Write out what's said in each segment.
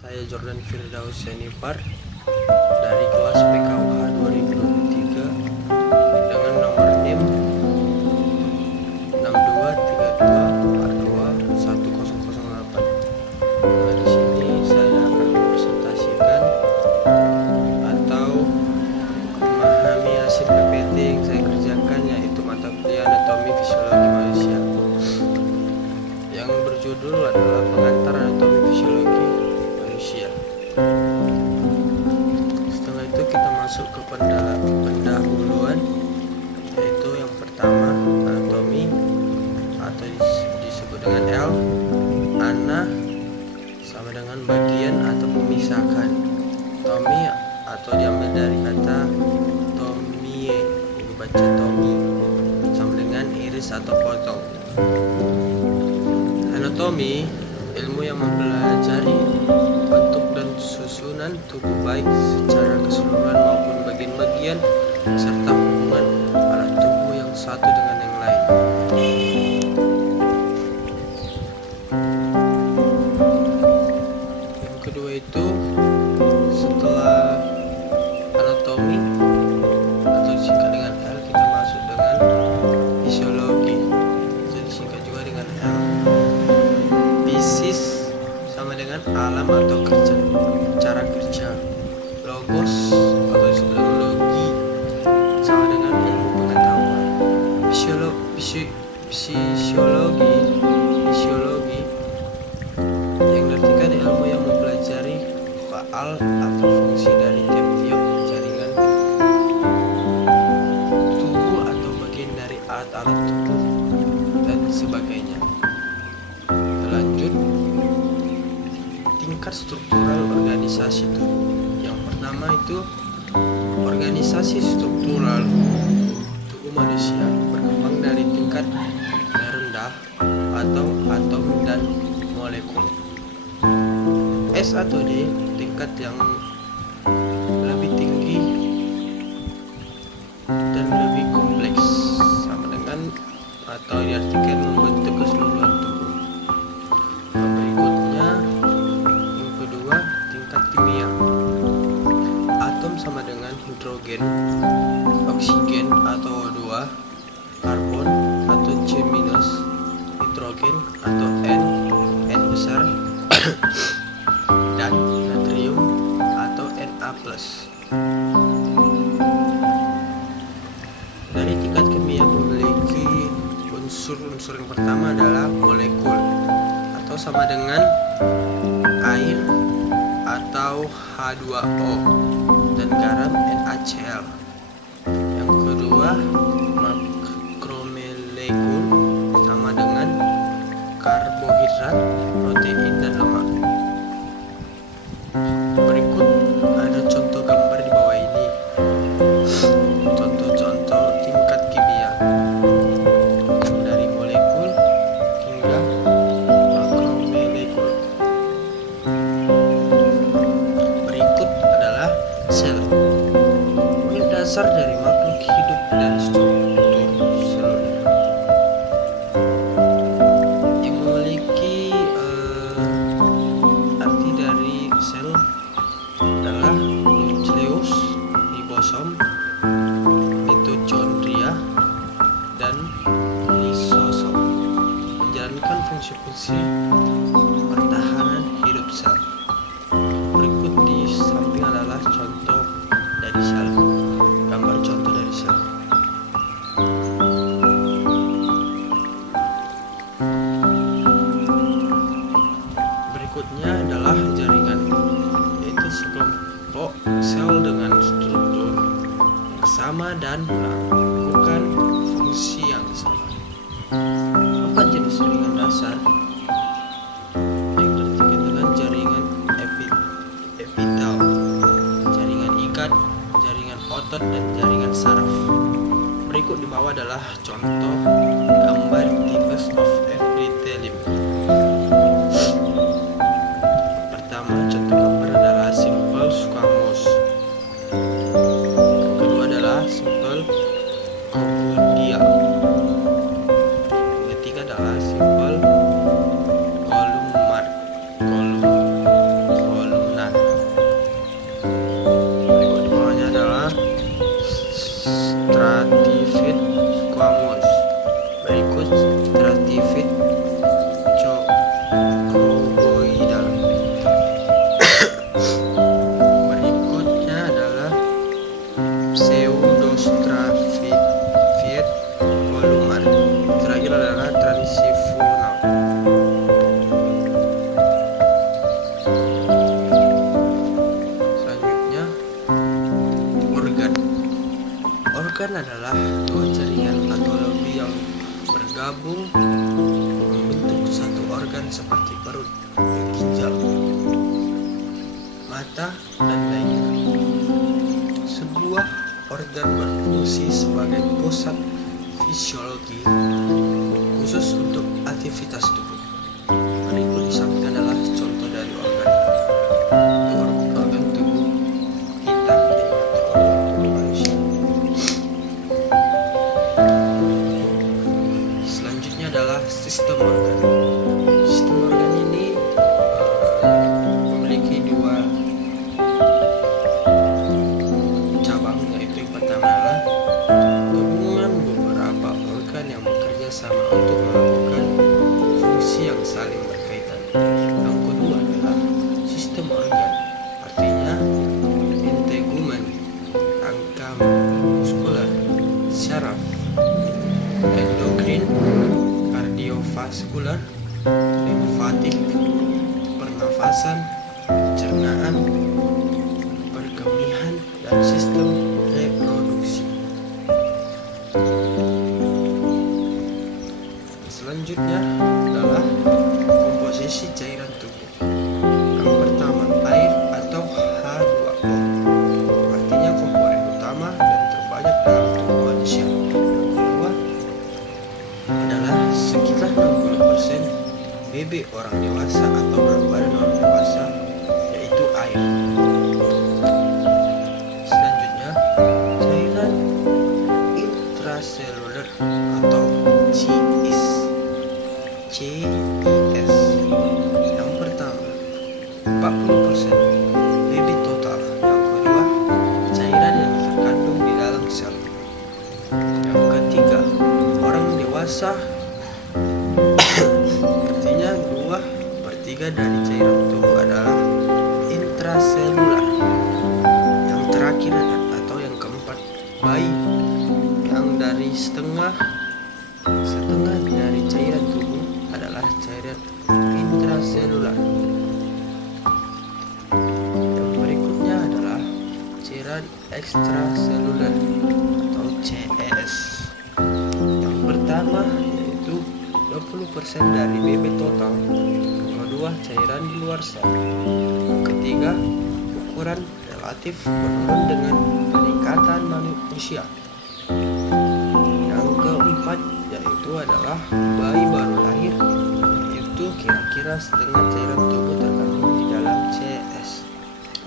Saya Jordan Firdaus Senipar dari kelas PKUH 2023 dengan nomor NIM 6232421008. Nah, di sini saya akan mempresentasikan atau memahami hasil PPT yang saya kerjakan, yaitu mata kuliah Anatomi Fisiologi Manusia yang berjudul adalah Pengantar Anatomi Fisiologi Manusia. Setelah itu kita masuk ke pendahuluan, yaitu yang pertama anatomi atau disebut dengan L. Ana sama dengan bagian atau memisahkan. Tomi atau diambil dari kata tomie, ini baca tomi, sama dengan iris atau potong. Anatomi ilmu yang mempelajari bentuk dan susunan tubuh baik secara keseluruhan maupun bagian-bagian serta hubungan alat tubuh yang satu dengan yang lain. Yang kedua itu, setelah anatomi atau disingkat dengan L, kita masuk dengan fisiologi, jadi disingkat juga dengan L. Fisis sama dengan alam atau kerja, cara kerja. Logos atau disebut dengan logi sama dengan ilmu pengetahuan. Fisiologi yang diartikan ilmu yang mempelajari faal atau fungsi dari tiap-tiap jaringan tubuh atau bagian dari alat-alat tubuh dan sebagainya. Lanjut, tingkat struktural organisasi tubuh. Yang pertama itu organisasi struktural tubuh manusia berkembang dari tingkat terendah atau atom dan molekul. S atau D, tingkat yang lebih tinggi dan lebih kompleks, sama dengan atau diartikan membentuk keseluruhan tubuh. Berikutnya, yang kedua, tingkat kimia. Atom sama dengan hidrogen, oksigen atau O2, karbon atau C-, nitrogen atau N besar, dan natrium atau Na+. Dari tingkat kimia memiliki unsur-unsur yang pertama adalah molekul atau sama dengan air atau H2O dan garam NaCl. Yang kedua, makromolekul sama dengan karbohidrat, protein dan lemak. Berikut ada contoh gambar di bawah ini. Contoh-contoh tingkat kimia dari molekul hingga makromolekul. Berikut adalah sel, unit dasar dari makhluk hidup dan struktur seluler yang memiliki arti dari sel adalah nukleus, ribosom, mitokondria, dan lisosom, menjalankan fungsi-fungsi pertahanan hidup sel. Berikut di samping adalah contoh dari sel, gambar contoh dari sel. Berikutnya adalah jaringan, yaitu sekelompok sel dengan struktur yang sama dan melakukan fungsi yang sama. 4 jenis jaringan dasar yang tertiga dengan jaringan epitel, jaringan ikat, jaringan otot, dan jaringan saraf. Berikut di bawah adalah contoh gambar types of epithelium. Pertama, contoh gambar adalah simple squamous. Yang kedua adalah simple cobudial. Yang ketiga adalah simple columnar. adalah dua jaringan atau lebih yang bergabung membentuk satu organ seperti perut, ginjal, mata, dan lainnya. Sebuah organ berfungsi sebagai pusat fisiologi khusus untuk aktivitas tubuh. Berikut disampaikan adalah contoh dari organ tubuh kita, yaitu organ tubuh manusia. Selanjutnya adalah sistem organ. Sistem organ ini memiliki dua cabang, yaitu yang pertama adalah gabungan beberapa organ yang bekerja sama untuk melakukan fungsi yang saling berkaitan. Yang kedua adalah sistem organ, artinya integumen, rangka muskuler, syaraf, endokrin, kardiovaskular, limfatik, pernafasan, pencernaan, perkemihan, dan sistem reproduksi. Selanjutnya adalah komposisi cairan tubuh. Yang pertama, air atau H2O, artinya komponen utama dan terbanyak dalam tubuh manusia. Yang kedua adalah sekitar 60% BB orang dewasa atau berat badan orang dewasa, yaitu air. Selanjutnya, cairan intraseluler atau CIS. Yang pertama, 40% BB total. Yang kedua, cairan yang terkandung di dalam sel. Yang ketiga, orang dewasa, artinya 2/3 dari cairan tubuh adalah intraselular. Yang terakhir atau yang keempat, bayi, yang dari setengah dari cairan tubuh adalah cairan intraselular. Yang berikutnya adalah cairan ekstraseluler atau CES. Yang pertama yaitu 20% dari BB total. Yang kedua, cairan di luar sel. Yang ketiga, ukuran relatif menurun dengan peningkatan manusia. Yang keempat yaitu adalah bayi baru lahir, yaitu kira-kira setengah cairan tubuh terkandung di dalam CS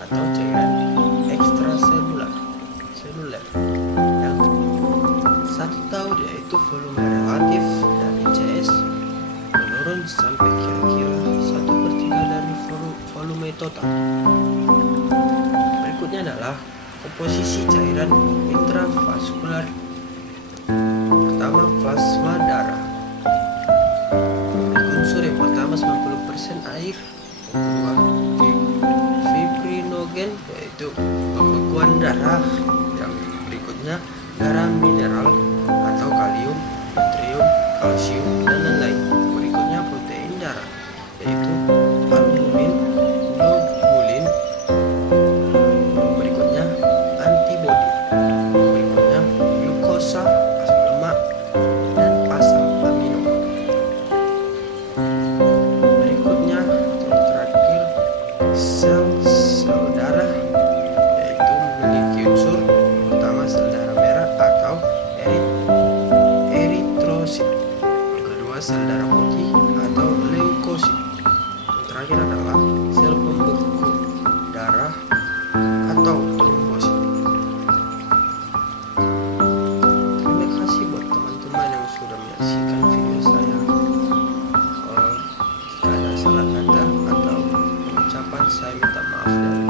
atau cairan ekstraseluler. Yang 1 tahun yaitu volume relatif dari CS menurun sampai kira-kira 1/3 dari volume total. Berikutnya adalah komposisi cairan intravaskular. Pertama, plasma darah. Unsur yang pertama 90% air. Yang kedua, fibrinogen, yaitu pembekuan darah. Yang berikutnya, darah mineral atau kalium, natrium, kalsium, dan lain-lain. Berikutnya, protein darah, yaitu albumin, globulin. Berikutnya, antibodi. Berikutnya, glukosa, asam lemak, dan asam amino. Berikutnya, yang terakhir, sel darah, yaitu memiliki unsur pertama sel darah merah atau eritrosit. Yang kedua, sel darah putih atau leukosit. Yang terakhir adalah sel pembeku darah atau trombosit. Terima kasih buat teman-teman yang sudah menyaksikan video saya. Jika ada salah kata atau ucapan, saya minta maaf dari